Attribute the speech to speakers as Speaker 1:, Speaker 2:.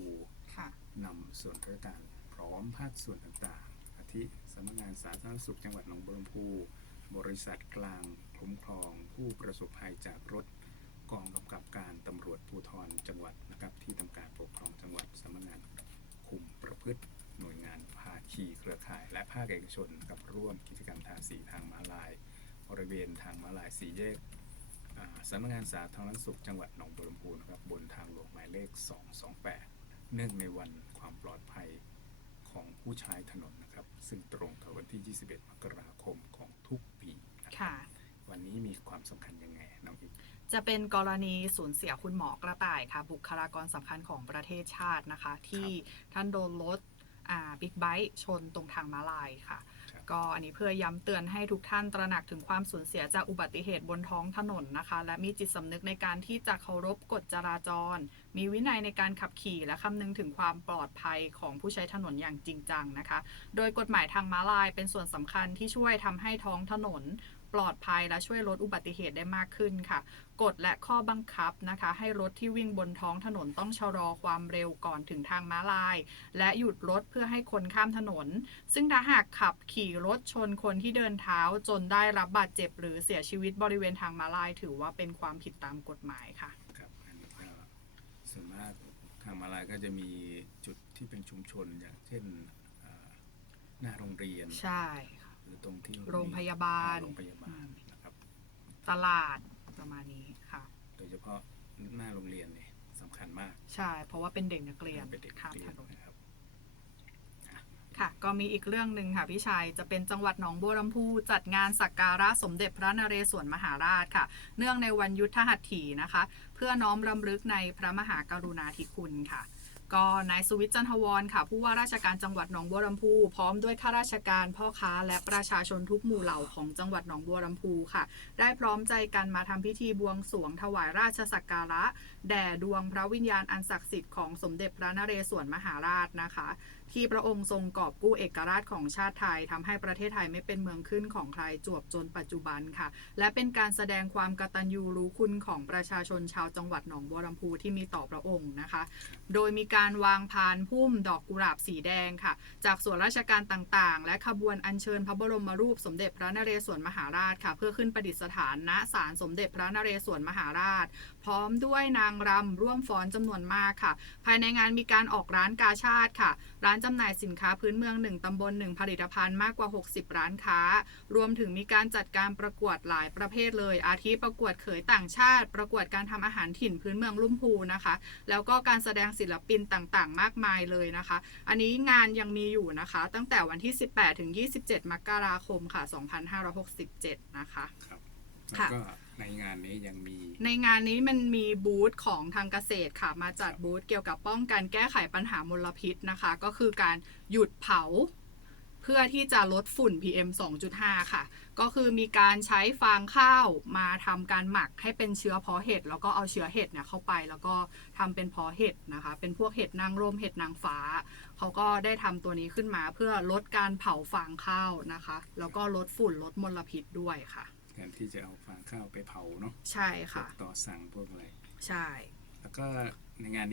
Speaker 1: ูนำส่วนราชการพร้อมภาคส่วนต่างๆ อาทิสำนักงานสาธารณสุขจังหวัดหนองบัวลำพูบริษัทกลางคุ้มครอง ผู้ประสบภัยจากรถกองกำกับการตำรวจภูธรจังหวัดนะครับ ที่ทำการปกครองจังหวัดสำนักงานคุมประพฤติหน่วยงานภาคีเครือข่าย และภาคเอกชนกับร่วมกิจกรรมทาสีทางมาลาย บริเวณทางมาลายสีแยกสำนักงานสาธารณสุขจังหวัดหนองบัวลำพูนะครับบนทางหลวงหมายเลข 228 เนื่องในวันความปลอดภัยของผู้ใช้ถนนนะครับ ซึ่งตรงกับวันที่ 21 มกราคมของทุกปีนะครั
Speaker 2: ค่ะ
Speaker 1: บวันนี้มีความสำคัญยังไงน้องอีก
Speaker 2: จะเป็นกรณีสูญเสียคุณหมอกระต่ายค่ะ บุคลากรสำคัญของประเทศชาตินะคะ ที่ท่านโดนรถอ่าบิ๊กไบค์ชนตรงทางม้าลายค่ะ
Speaker 1: ครับ
Speaker 2: ก็อันนี้เพื่อย้ำเตือนให้ทุกท่านตระหนักถึงความสูญเสียจากอุบัติเหตุบนท้องถนนนะคะ และมีจิตสำนึกในการที่จะเคารพกฎจราจร มีวินัยในการขับขี่และคำนึงถึงความปลอดภัยของผู้ใช้ถนนอย่างจริงจังนะคะ โดยกฎหมายทางม้าลายเป็นส่วนสำคัญที่ช่วยทำให้ท้องถนน ปลอดภัยและช่วยลดอุบัติเหตุได้มากขึ้นค่ะ กฎและข้อบังคับนะคะ ให้รถที่วิ่งบนท้องถนนต้องชะลอความเร็วก่อนถึงทางม้าลาย และหยุดรถเพื่อให้คนข้ามถนน ซึ่งถ้าหากขับขี่รถชนคนที่เดินเท้าจนได้รับบาดเจ็บ หรือเสียชีวิตบริเวณทางม้าลาย ถือว่าเป็นความผิดตามกฎหมายค่ะ
Speaker 1: ครับอันนี้ก็ส่วนมากทางมาลายก็จะมีจุดที่เป็นชุมชนอย่างเช่นอ่าหน้าโรงเรียน
Speaker 2: ใช่ค่ะ
Speaker 1: หรือตรงที่
Speaker 2: โรงพยาบาล
Speaker 1: โรงพยาบาลนะครับ
Speaker 2: ตลาดประมาณนี้ค่ะ
Speaker 1: โดยเฉพาะหน้าโรงเรียนเนี่ยสำคัญมาก
Speaker 2: ใช่ เพราะว่าเป็นเด็กนักเรียน
Speaker 1: เป็นเด็ก
Speaker 2: ข้าม
Speaker 1: เรีย
Speaker 2: ถ
Speaker 1: น
Speaker 2: นน
Speaker 1: นะครับ
Speaker 2: ค่ะ ก็มีอีกเรื่องหนึ่งค่ะพี่ชัยจะเป็นจังหวัดหนองบัวลำพูจัดงานสักการะสมเด็จพระนเรศวรมหาราชค่ะ เนื่องในวันยุทธหัตถีนะคะ เพื่อน้อมรำลึกในพระมหากรุณาธิคุณค่ะ ก็นายสุวิทย์จันทวรค่ะ ผู้ว่าราชการจังหวัดหนองบัวลำพู พร้อมด้วยข้าราชการพ่อค้า และประชาชนทุกหมู่เหล่าของจังหวัดหนองบัวลำพูค่ะ ได้พร้อมใจกันมาทำพิธีบวงสรวงถวายราชสักการะ แด่ดวงพระวิญญาณอันศักดิ์สิทธิ์ของสมเด็จพระนเรศวรมหาราชนะคะ ที่พระองค์ทรงกอบกู้เอกราชของชาติไทยทำให้ประเทศไทยไม่เป็นเมืองขึ้นของใครจวบจนปัจจุบันค่ะ และเป็นการแสดงความกตัญญูรู้คุณของประชาชนชาวจังหวัดหนองบัวลำพูที่มีต่อพระองค์นะคะ โดยมีการวางพานพุ่มดอกกุหลาบสีแดงค่ะ จากส่วนราชการต่างๆ และขบวนอัญเชิญพระบรมรูปสมเด็จพระนเรศวรมหาราชค่ะ เพื่อขึ้นประดิษฐานณศาลสมเด็จพระนเรศวรมหาราช พร้อมด้วยนางรำร่วมฟ้อนจำนวนมากค่ะ ภายในงานมีการออกร้านกาชาติค่ะ ร้านจำหน่ายสินค้าพื้นเมืองหนึ่งตำบลหนึ่งผลิตภัณฑ์มากกว่า 60 ร้านค้า รวมถึงมีการจัดการประกวดหลายประเภทเลย อาทิประกวดเขยต่างชาติ ประกวดการทำอาหารถิ่นพื้นเมืองลุ่มพูนะคะ แล้วก็การแสดงศิลปินต่างๆ มากมายเลยนะคะ อันนี้งานยังมีอยู่นะคะ ตั้งแต่วันที่ 18 ถึง 27 มกราคมค่ะ 2567 นะคะ
Speaker 1: ครับ
Speaker 2: ค่ะ
Speaker 1: แล้วก็ ในงานนี้ยังมี
Speaker 2: ในงานนี้มันมีบูธของทางเกษตรค่ะ มาจัดบูธเกี่ยวกับป้องกันแก้ไขปัญหามลพิษนะคะ ก็คือการหยุดเผา เพื่อที่จะลดฝุ่น PM 2.5 ค่ะ ก็คือมีการใช้ฟางข้าวมาทำการหมักให้เป็นเชื้อเพาะเห็ดแล้วก็เอาเชื้อเห็ดเนี่ยเข้าไปแล้วก็ทำเป็นเพาะเห็ดนะคะ เป็นพวกเห็ดนางรมเห็ดนางฟ้า เขาก็ได้ทำตัวนี้ขึ้นมาเพื่อลดการเผาฟางข้าวนะคะ แล้วก็ลดฝุ่นลดมลพิษด้วยค่ะ
Speaker 1: แทนที่จะเอาฟางข้าวไปเผาเนาะ
Speaker 2: ใช่ค่ะ
Speaker 1: พวกต่อสั่งพวกอะไร
Speaker 2: ใช่
Speaker 1: แล้วก็ในงานนี้